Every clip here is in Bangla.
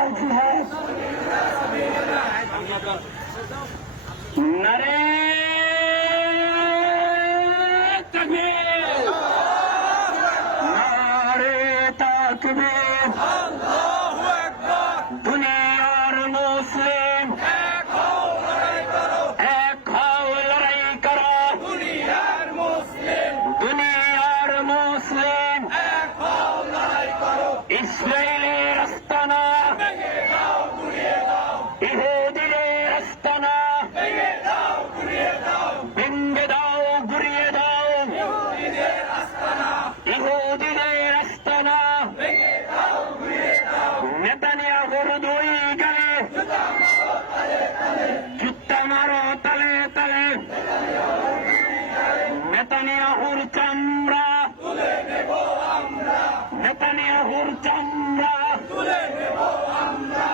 का जिहाद नारे तकबीर नारे तकबीर আল্লাহু আকবার। दुनियार मुस्लिम এক হও, লড়াই করো। एक हाव लड़ाई करो দুনিয়ার মুসলিম दुनियार मुस्लिम এক হও, লড়াই করো। ইসরায়েলের আস্তানা ভেঙে দাও, গুড়িয়ে দাও। ইহুদিদের আস্তানা ভেঙে দাও, গুড়িয়ে দাও। ভেঙ্গে দাও গুড়িয়ে দাও ইহুদিদের আস্তানা ইহুদিদের আস্তানা ভেঙে দাও, গুড়িয়ে দাও। নেতানিয়াহুর দুই গালে জুতা মারো তালে তালে। জুতা মারো তালে তালে নেতানিয়াহুর চামড়া তুলে নেব আমরা, নেতানিয়াহুর চামড়া তুলে নেব আমরা।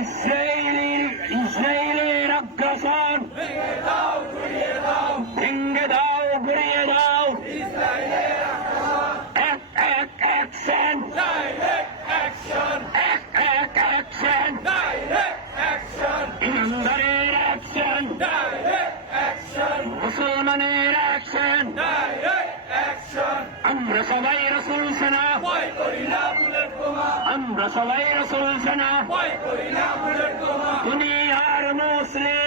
ইসরায়েলের আগ্রাসন ভেঙে দাও, গুড়িয়ে দাও। ভেঙ্গে দাও গুড়িয়ে দাও ইসরায়েলের আক্রমণ এক এক অ্যাকশন ডাইরেক্ট অ্যাকশন, এক এক অ্যাকশন ডাইরেক্ট অ্যাকশন, ইমানদারের অ্যাকশন ডাইরেক্ট অ্যাকশন, মুসলমানের অ্যাকশন ডাইরেক্ট অ্যাকশন। আমরা সবাই রসুল সেনা ভয় করি না বুলেট বোমা, আমরা সবাই রসুল সেনা ভয় করি না বুলেট বোমা। দুনিয়ার মুসলিম